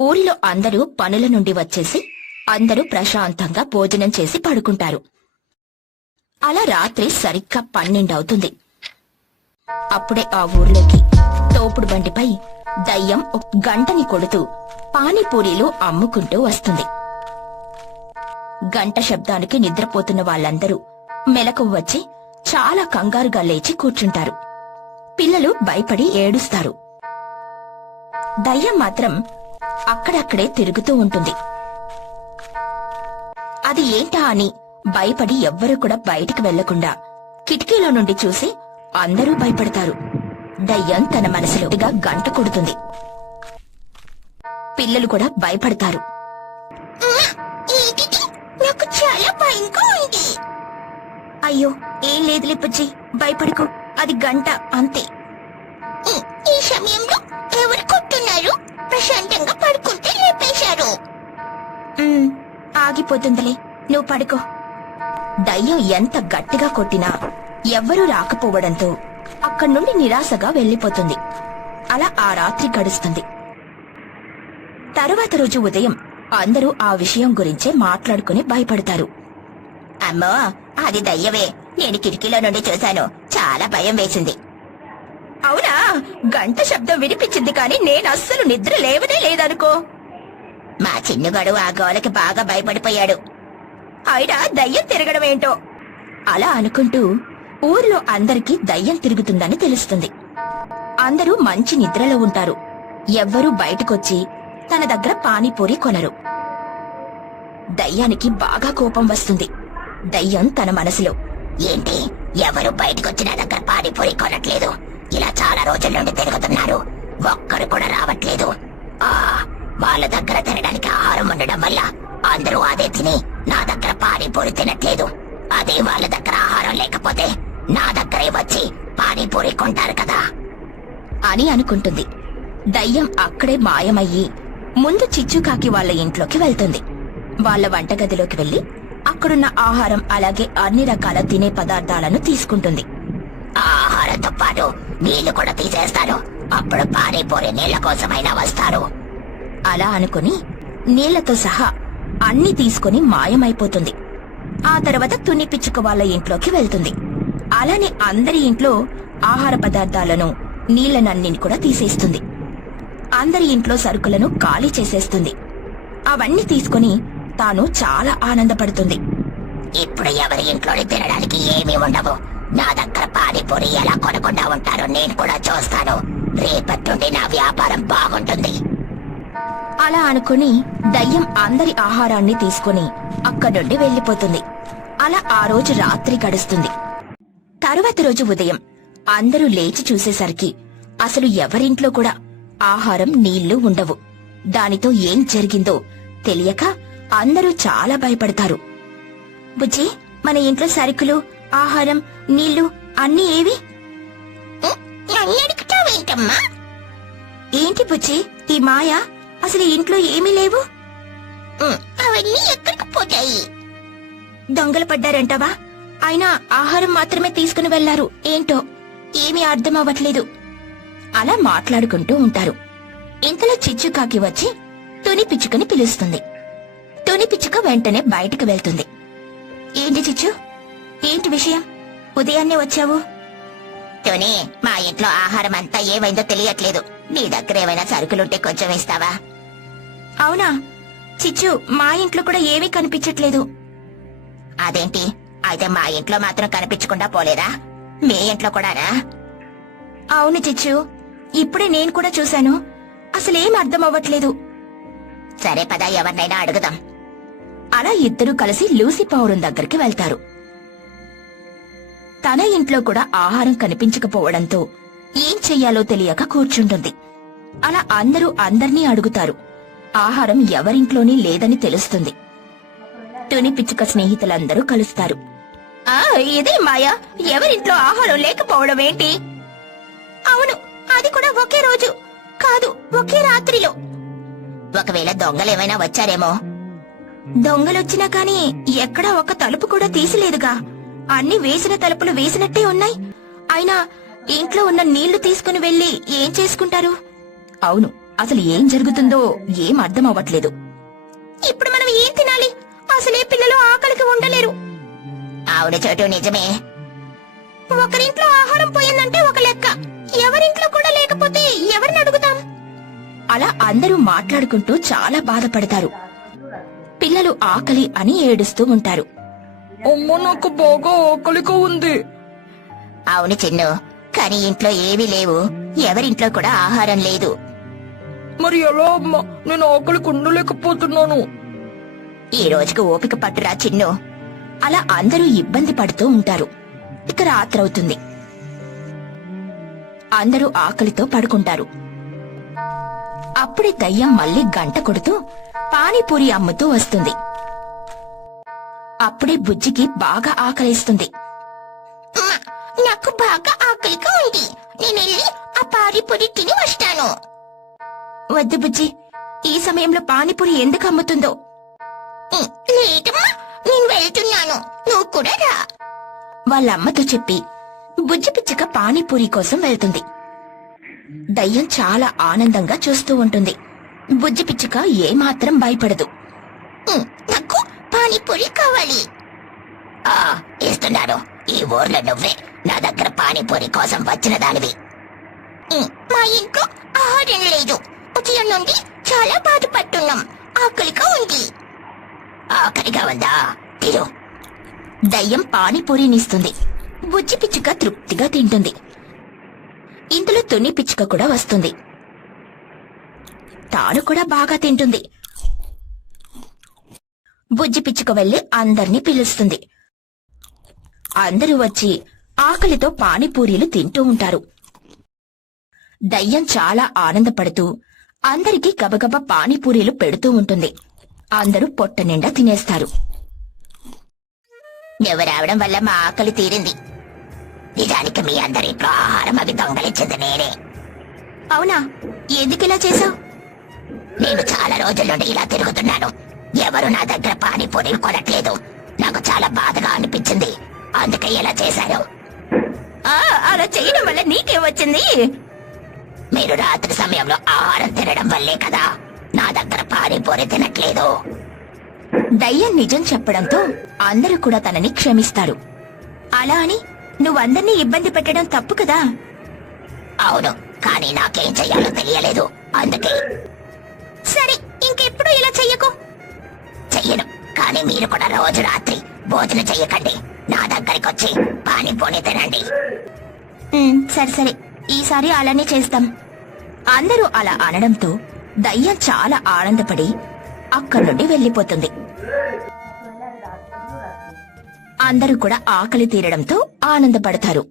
ఊరిలో అందరూ పనుల నుండి వచ్చేసి అందరూ ప్రశాంతంగా భోజనం చేసి పడుకుంటారు. అలా రాత్రి సరిగ్గా 12 అవుతుంది. అప్పుడే ఆ ఊర్లోకి తోపుడు బండిపై దయ్యం ఒక గంటని కొడుతూ పానీపూరీలు అమ్ముకుంటూ వస్తుంది. గంట శబ్దానికి నిద్రపోతున్న వాళ్ళందరూ మెలకువ వచ్చి చాలా కంగారుగా లేచి కూర్చుంటారు. పిల్లలు భయపడి ఏడుస్తారు. దయ్యం మాత్రం అక్కడక్కడే తిరుగుతూ ఉంటుంది. అది ఏంటా అని భయపడి ఎవ్వరూ కూడా బయటికి వెళ్లకుండా కిటికీలో నుండి చూసి అందరూ భయపడతారు. దయ్యం తన మనసులోగా గంట కొడుతుంది. పిల్లలు కూడా భయపడతారు. నాకు చాలా భయంగా ఉంది. అయ్యో, ఏం లేదులే పుచ్చి, భయపడకు, అది గంట అంతే. ఈ సమయంలో ఎవరు కొట్టున్నారు? ప్రశాంతంగా పడుకుంటే లేపేశారు. ఆగిపోతుందిలే, నువ్వు పడుకో. దయ్యం ఎంత గట్టిగా కొట్టినా ఎవ్వరూ రాకపోవడంతో అక్కడి నుండి నిరాశగా వెళ్లిపోతుంది. అలా ఆ రాత్రి గడుస్తుంది. తరువాత రోజు ఉదయం అందరూ ఆ విషయం గురించే మాట్లాడుకుని భయపడతారు. అమ్మో, అది దయ్యమే, నేను కిటికీలో నుండి చూశాను, చాలా భయం వేసింది. అవునా? గంట శబ్దం వినిపించింది కానీ నేను అస్సలు నిద్ర లేవనే లేదనుకో. మా చిన్నగాడు ఆ గోలకి బాగా భయపడిపోయాడు. అయినా దయ్యం తిరగడం ఏంటో. అలా అనుకుంటూ ఊర్లో అందరికీ దయ్యం తిరుగుతుందని తెలుస్తుంది. అందరూ మంచి నిద్రలో ఉంటారు. ఎవ్వరూ బయటకొచ్చి తన దగ్గర పానీపూరి కొనరు. దయ్యానికి బాగా కోపం వస్తుంది. దయ్యం తన మనసులో, ఏంటి ఎవరు బయటకొచ్చి నా దగ్గర పానీపూరి కొనట్లేదు? ఇలా చాలా రోజుల నుండి తిరుగుతున్నారు, ఒక్కరు కూడా రావట్లేదు. వాళ్ళ దగ్గర తినడానికి ఆహారం ఉండడం వల్ల అందరూ అదే తిని నా దగ్గర పానీపూరి తినట్లేదు. అదే వాళ్ళ దగ్గర ఆహారం లేకపోతే నా దగ్గరే వచ్చి పానీపూరి కొంటారు కదా అని అనుకుంటుంది. దయ్యం అక్కడే మాయమయ్యి ముందు చిచ్చుకాకి వాళ్ళ ఇంట్లోకి వెళ్తుంది. వాళ్ళ వంటగదిలోకి వెళ్లి అక్కడున్న ఆహారం అలాగే అన్ని రకాల తినే పదార్థాలను తీసుకుంటుంది. ఆహారంతో పాటు నీళ్లు కూడా తీసేస్తాను, అప్పుడు పానీపూరి నీళ్ల కోసమైనా వస్తారు. అలా అనుకుని నీళ్లతో సహా అన్ని తీసుకుని మాయమైపోతుంది. ఆ తర్వాత తుని పిచ్చుక వాళ్ళ ఇంట్లోకి వెళ్తుంది. అలానే అందరి ఇంట్లో ఆహార పదార్థాలను నీళ్లనన్నిని కూడా తీసేస్తుంది. అందరి ఇంట్లో సరుకులను ఖాళీ చేసేస్తుంది. అవన్నీ తీసుకుని తాను చాలా ఆనందపడుతుంది. ఇప్పుడు ఎవరి ఇంట్లోని తినడానికి ఏమీ ఉండవు, నా దగ్గర పానీపూరి ఎలా కొనకుండా ఉంటారో నేను కూడా చూస్తాను. రేపటి నుండి నా వ్యాపారం బాగుంటుంది. అలా అనుకుని దయ్యం అందరి ఆహారాన్ని తీసుకుని అక్కడి నుండి వెళ్లిపోతుంది. అలా ఆ రోజు రాత్రి గడుస్తుంది. తరువాత రోజు ఉదయం అందరూ లేచి చూసేసరికి అసలు ఎవరింట్లో కూడా ఆహారం నీళ్లు ఉండవు. దానితో ఏం జరిగిందో తెలియక అందరూ చాలా భయపడతారు. బుజ్జి, మన ఇంట్లో సరుకులు, ఆహారం, నీళ్లు అన్నీ ఏవి? ఏంటి బుజ్జి ఈ మాయ? అసలు ఇంట్లో ఏమీ లేవు. అవన్నీ ఎక్కడికి పోతాయి? దొంగలు పడ్డారంటావా? అయినా ఆహారం మాత్రమే తీసుకుని వెళ్లారు. ఏంటో ఏమీ అర్థం అవ్వట్లేదు. అలా మాట్లాడుకుంటూ ఉంటారు. ఇంతలో చిచ్చుకాకి వచ్చి తుని పిచ్చుకని పిలుస్తుంది. తుని పిచ్చుక వెంటనే బయటికి వెళ్తుంది. ఏంటి చిచ్చు, ఏంటి విషయం? ఉదయాన్నే వచ్చావు? తుని, మా ఇంట్లో ఆహారం అంతా ఏమైందో తెలియట్లేదు. నీ దగ్గర ఏమైనా సరుకులుంటే కొంచెం ఇస్తావా? అవునా చిచ్చు, మా ఇంట్లో కూడా ఏమీ కనిపించట్లేదు. అదేంటి? అయితే మా ఇంట్లో మాత్రం కనిపించకుండా పోలేదా? మీ ఇంట్లో కూడానా? అవును చిచ్చు, ఇప్పుడే నేను కూడా చూశాను. అసలేం అర్థం అవ్వట్లేదు. సరే పద, ఎవరినైనా అడుగుదాం. అలా ఇద్దరూ కలిసి లూసీ పావురం దగ్గరికి వెళ్తారు. తన ఇంట్లో కూడా ఆహారం కనిపించకపోవడంతో ఏం చెయ్యాలో తెలియక కూర్చుంటుంది. అలా అందరూ అందర్నీ అడుగుతారు. ఆహారం ఎవరింట్లోనీ లేదని తెలుస్తుంది. తుని పిచ్చుక స్నేహితులందరూ కలుస్తారు. ఇదే మాయా, ఎవరింట్లో ఆహారం లేకపోవడం ఏంటి? అవును, అది కూడా ఒకే రోజు కాదు, ఒకే రాత్రిలో. ఒకవేళ దొంగలేమైనా వచ్చారేమో. దొంగలొచ్చినా కాని ఎక్కడా ఒక తలుపు కూడా తీసిలేదుగా. అన్ని వేసిన తలుపులు వేసినట్టే ఉన్నాయి. అయినా ఇంట్లో ఉన్న నీళ్లు తీసుకుని వెళ్లి ఏం చేసుకుంటారు? అవును, అసలు ఏం జరుగుతుందో ఏం అర్థం అవ్వట్లేదు. ఇప్పుడు మనం ఏం తినాలి? అసలే పిల్లలు ఆకలికి ఉండలేరు. అవును చోటు, నిజమే. ఒకరింట్లో ఆహారం పోయిందంటే ఒక లెక్క, ఎవరింట్లో కూడా లేకపోతే ఎవరిని అడుగుతాం? అలా అందరూ మాట్లాడుకుంటూ చాలా బాధపడతారు. పిల్లలు ఆకలి అని ఏడుస్తూ ఉంటారు. అమ్మ, నాకు బాగా ఆకలిగా ఉంది. అవును చిన్ను, కానీ ఇంట్లో ఏవీ లేవు, ఎవరింట్లో కూడా ఆహారం లేదు. మరి ఎలా అమ్మా? నేను ఆకలికి ఉండలేకపోతున్నాను. ఈ రోజుకు ఓపిక పట్టురా చిన్ను. అలా అందరూ ఇబ్బంది పడుతూ ఉంటారు. ఇక రాత్రవుతుంది. అందరూ ఆకలితో పడుకుంటారు. అప్పుడే దయ్యం మళ్ళీ గంట కొడుతూ పానీపూరి అమ్ముతూ వస్తుంది. అప్పుడే బుజ్జికి బాగా ఆకలిస్తుంది. నాకు బాగా ఆకలిగా ఉంది, నేనెళ్ళి ఆ పానీపూరి తిని వస్తాను. వద్దు బుజ్జి, ఈ సమయంలో పానీపూరి ఎందుకు అమ్ముతుందో. లేదమ్మా, నేను వెళ్తున్నాను, నువ్వు కూడా రా. వాళ్ళమ్మతో చెప్పి బుజ్జి పిచ్చుక పానీపూరి కోసం వెళ్తుంది. దయ్యం చాలా ఆనందంగా చూస్తూ ఉంటుంది. బుజ్జి పిచ్చుక ఏమాత్రం భయపడదు. నాకు పానీపూరి కావాలి. ఇస్తున్నాను. ఈ ఊర్లో నువ్వే నా దగ్గర పానీపూరి కోసం వచ్చిన దానివి. మా ఇంట్లో ఆహారం లేదు, ఉదయం నుండి చాలా బాధపడుతున్నాం, ఆకలిగా ఉంది. ఆకలిగా ఉందా? తిరు. దయ్యం పానీపూరినిస్తుంది. బుజ్జి పిచ్చుక తృప్తిగా తింటుంది. ఇందులో తుని పిచ్చుక కూడా వస్తుంది. తాను కూడా బాగా తింటుంది. బుజ్జి పిచ్చుక వెళ్లి అందర్నీ పిలుస్తుంది. అందరూ వచ్చి ఆకలితో పానీపూరీలు తింటూ ఉంటారు. దయ్యం చాలా ఆనందపడుతూ అందరికీ గబగబా పానీపూరీలు పెడుతూ ఉంటుంది. అందరూ పొట్ట నిండా తినేస్తారు. నువ్వు రావడం వల్ల మా ఆకలి తీరింది. నిజానికి మీ అందరింట్లో ఆహారం అవి దొంగలించింది నేనే. అవునా? ఎందుకిలా చేశావు? నేను చాలా రోజుల నుండి ఇలా తిరుగుతున్నాను, ఎవరు నా దగ్గర పానీపూరీలు కొనట్లేదు. నాకు చాలా బాధగా అనిపించింది, అందుకే ఇలా చేశాను. అలా చేయడం వల్ల నీకేమొచ్చింది? మీరు రాత్రి సమయంలో ఆహారం తినడం వల్లే కదా నా దగ్గర పానీపూరి తినట్లేదు. దయ్యం నిజం చెప్పడంతో అందరూ కూడా తనని క్షమిస్తారు. అలా అని నువ్వందర్నీ ఇబ్బంది పెట్టడం తప్పు కదా. అవును, కానీ నాకేం చెయ్యాలో తెలియలేదు, అందుకే. సరే, ఇంకెప్పుడు ఇలా చెయ్యకు. చెయ్యను, కానీ మీరు కూడా రోజు రాత్రి భోజనం చెయ్యకండి, నా దగ్గరికి వచ్చి పానీపూరి తినండి. సరే సరే, ఈసారి అలానే చేస్తాం. అందరూ అలా అనడంతో దయ్యం చాలా ఆనందపడి అక్కడి నుండి వెళ్లిపోతుంది. అందరూ కూడా ఆకలి తీరడంతో ఆనందపడతారు.